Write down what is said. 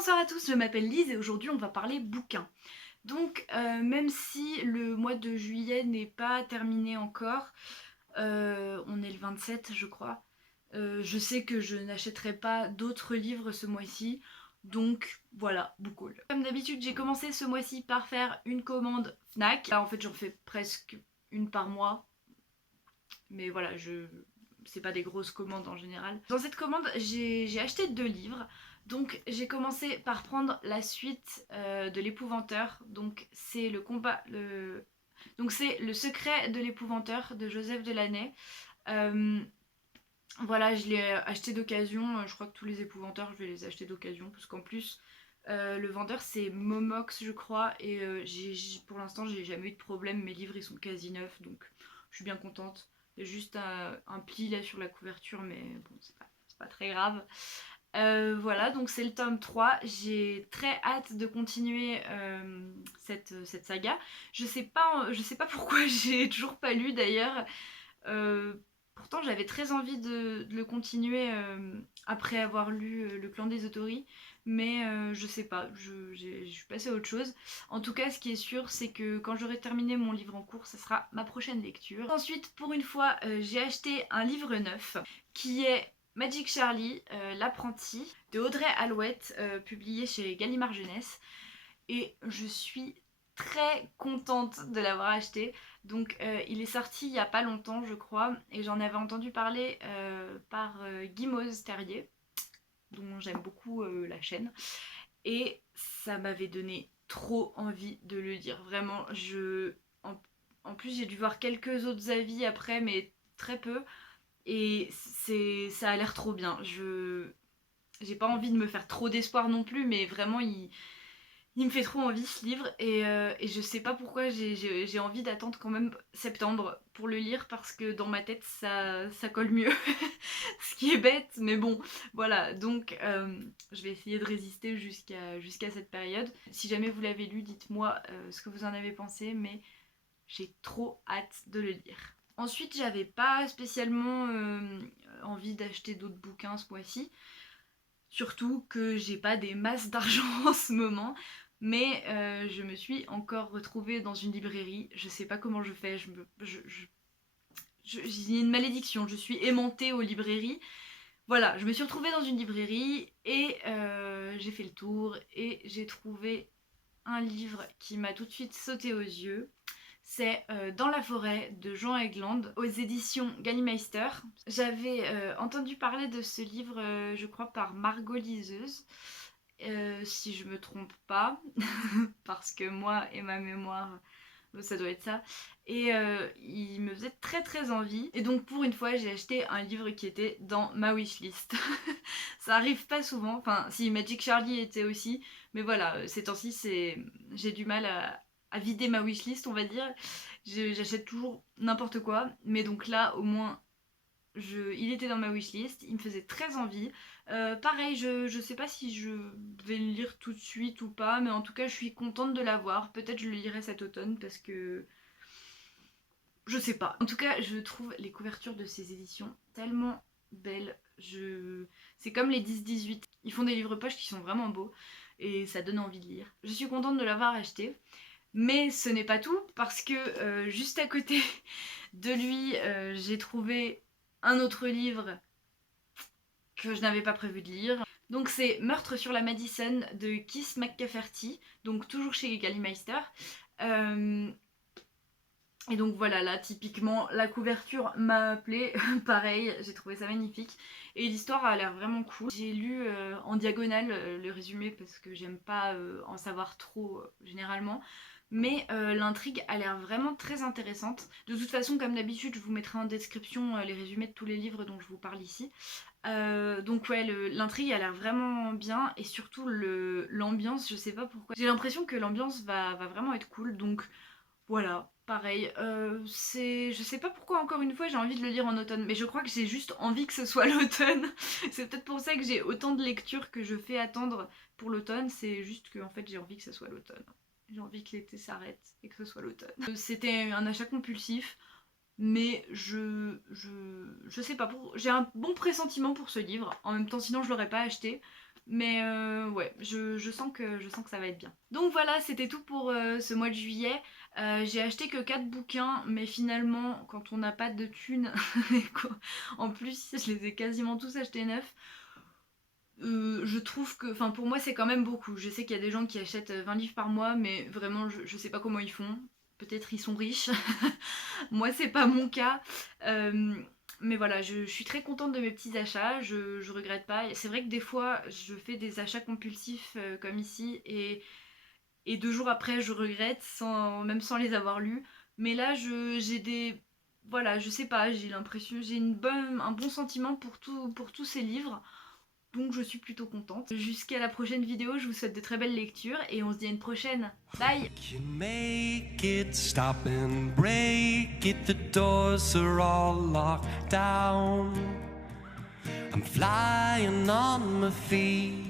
Bonsoir à tous, je m'appelle Lise et aujourd'hui on va parler bouquins. Donc même si le mois de juillet n'est pas terminé encore, on est le 27 je crois, je sais que je n'achèterai pas d'autres livres ce mois-ci, donc voilà, book haul. Comme d'habitude j'ai commencé ce mois-ci par faire une commande Fnac. Là en fait j'en fais presque une par mois, mais voilà, c'est pas des grosses commandes en général. Dans cette commande, j'ai acheté 2 livres. Donc j'ai commencé par prendre la suite de l'épouvanteur. Donc c'est Donc c'est Le secret de l'épouvanteur de Joseph Delaney. Voilà, je l'ai acheté d'occasion. Je crois que tous les épouvanteurs, je vais les acheter d'occasion. Parce qu'en plus, le vendeur c'est Momox je crois. Et pour l'instant j'ai jamais eu de problème. Mes livres ils sont quasi neufs. Donc je suis bien contente. Il y a juste un pli là sur la couverture, mais bon, c'est pas très grave. Voilà, donc c'est le tome 3. J'ai très hâte de continuer cette saga. Je sais pas pourquoi j'ai toujours pas lu d'ailleurs. Euh, Pourtant, j'avais très envie de le continuer après avoir lu Le Clan des Otori, mais je sais pas, je suis passée à autre chose. En tout cas, ce qui est sûr, c'est que quand j'aurai terminé mon livre en cours, ça sera ma prochaine lecture. Ensuite, pour une fois, j'ai acheté un livre neuf qui est Magic Charlie, l'apprenti de Audrey Alouette, publié chez Gallimard Jeunesse. Et je suis très contente de l'avoir acheté. Donc il est sorti il y a pas longtemps je crois, et j'en avais entendu parler par Guimauze Terrier, dont j'aime beaucoup la chaîne, et ça m'avait donné trop envie de le lire. Vraiment, en plus j'ai dû voir quelques autres avis après, mais très peu, et ça a l'air trop bien. J'ai pas envie de me faire trop d'espoir non plus, mais vraiment il me fait trop envie ce livre, et je sais pas pourquoi j'ai envie d'attendre quand même septembre pour le lire, parce que dans ma tête ça colle mieux. Ce qui est bête, mais bon, voilà. Donc je vais essayer de résister jusqu'à cette période. Si jamais vous l'avez lu, dites-moi ce que vous en avez pensé, mais j'ai trop hâte de le lire. Ensuite, j'avais pas spécialement envie d'acheter d'autres bouquins ce mois-ci. Surtout que j'ai pas des masses d'argent en ce moment. Mais je me suis encore retrouvée dans une librairie. Je sais pas comment je fais. J'ai une malédiction. Je suis aimantée aux librairies. Voilà, je me suis retrouvée dans une librairie et j'ai fait le tour. Et j'ai trouvé un livre qui m'a tout de suite sauté aux yeux. C'est Dans la forêt de Jean Egland aux éditions Gallimeister. J'avais entendu parler de ce livre, je crois, par Margot Liseuse, si je me trompe pas, parce que moi et ma mémoire, ça doit être ça. Et il me faisait très très envie. Et donc pour une fois, j'ai acheté un livre qui était dans ma wishlist. Ça arrive pas souvent. Enfin, si Magic Charlie était aussi. Mais voilà, ces temps-ci, j'ai du mal à vider ma wishlist, on va dire. J'achète toujours n'importe quoi. Mais donc là, au moins, il était dans ma wishlist. Il me faisait très envie. Pareil, je sais pas si je vais le lire tout de suite ou pas. Mais en tout cas, je suis contente de l'avoir. Peut-être je le lirai cet automne parce que je sais pas. En tout cas, je trouve les couvertures de ces éditions tellement belles. C'est comme les 10-18. Ils font des livres poches qui sont vraiment beaux et ça donne envie de lire. Je suis contente de l'avoir acheté. Mais ce n'est pas tout, parce que juste à côté de lui, j'ai trouvé un autre livre que je n'avais pas prévu de lire. Donc c'est Meurtre sur la Madison de Keith McCafferty, donc toujours chez Gallimeister. Et donc voilà, là typiquement la couverture m'a appelé, pareil, j'ai trouvé ça magnifique. Et l'histoire a l'air vraiment cool. J'ai lu en diagonale le résumé parce que j'aime pas en savoir trop généralement. Mais l'intrigue a l'air vraiment très intéressante. De toute façon, comme d'habitude, je vous mettrai en description les résumés de tous les livres dont je vous parle ici. Donc ouais, l'intrigue a l'air vraiment bien, et surtout l'ambiance, je sais pas pourquoi. J'ai l'impression que l'ambiance va vraiment être cool, donc voilà, pareil. Je sais pas pourquoi, encore une fois, j'ai envie de le lire en automne, mais je crois que j'ai juste envie que ce soit l'automne. C'est peut-être pour ça que j'ai autant de lectures que je fais attendre pour l'automne, c'est juste que en fait j'ai envie que ce soit l'automne. J'ai envie que l'été s'arrête et que ce soit l'automne. C'était un achat compulsif, mais je sais pas, j'ai un bon pressentiment pour ce livre. En même temps, sinon je l'aurais pas acheté. Mais ouais, je sens que ça va être bien. Donc voilà, c'était tout pour ce mois de juillet. J'ai acheté que 4 bouquins, mais finalement, quand on n'a pas de thunes, en plus je les ai quasiment tous achetés neufs, je trouve que, enfin pour moi c'est quand même beaucoup. Je sais qu'il y a des gens qui achètent 20 livres par mois, mais vraiment je sais pas comment ils font. Peut-être ils sont riches. Moi c'est pas mon cas. Mais voilà, je suis très contente de mes petits achats, je regrette pas. C'est vrai que des fois je fais des achats compulsifs comme ici et 2 jours après je regrette même sans les avoir lus. Mais là j'ai des... Voilà, je sais pas, j'ai l'impression, j'ai un bon sentiment pour tous ces livres. Donc je suis plutôt contente. Jusqu'à la prochaine vidéo, je vous souhaite de très belles lectures et on se dit à une prochaine. Bye! Make it stop and break it, the doors are all locked down. I'm flying on my feet.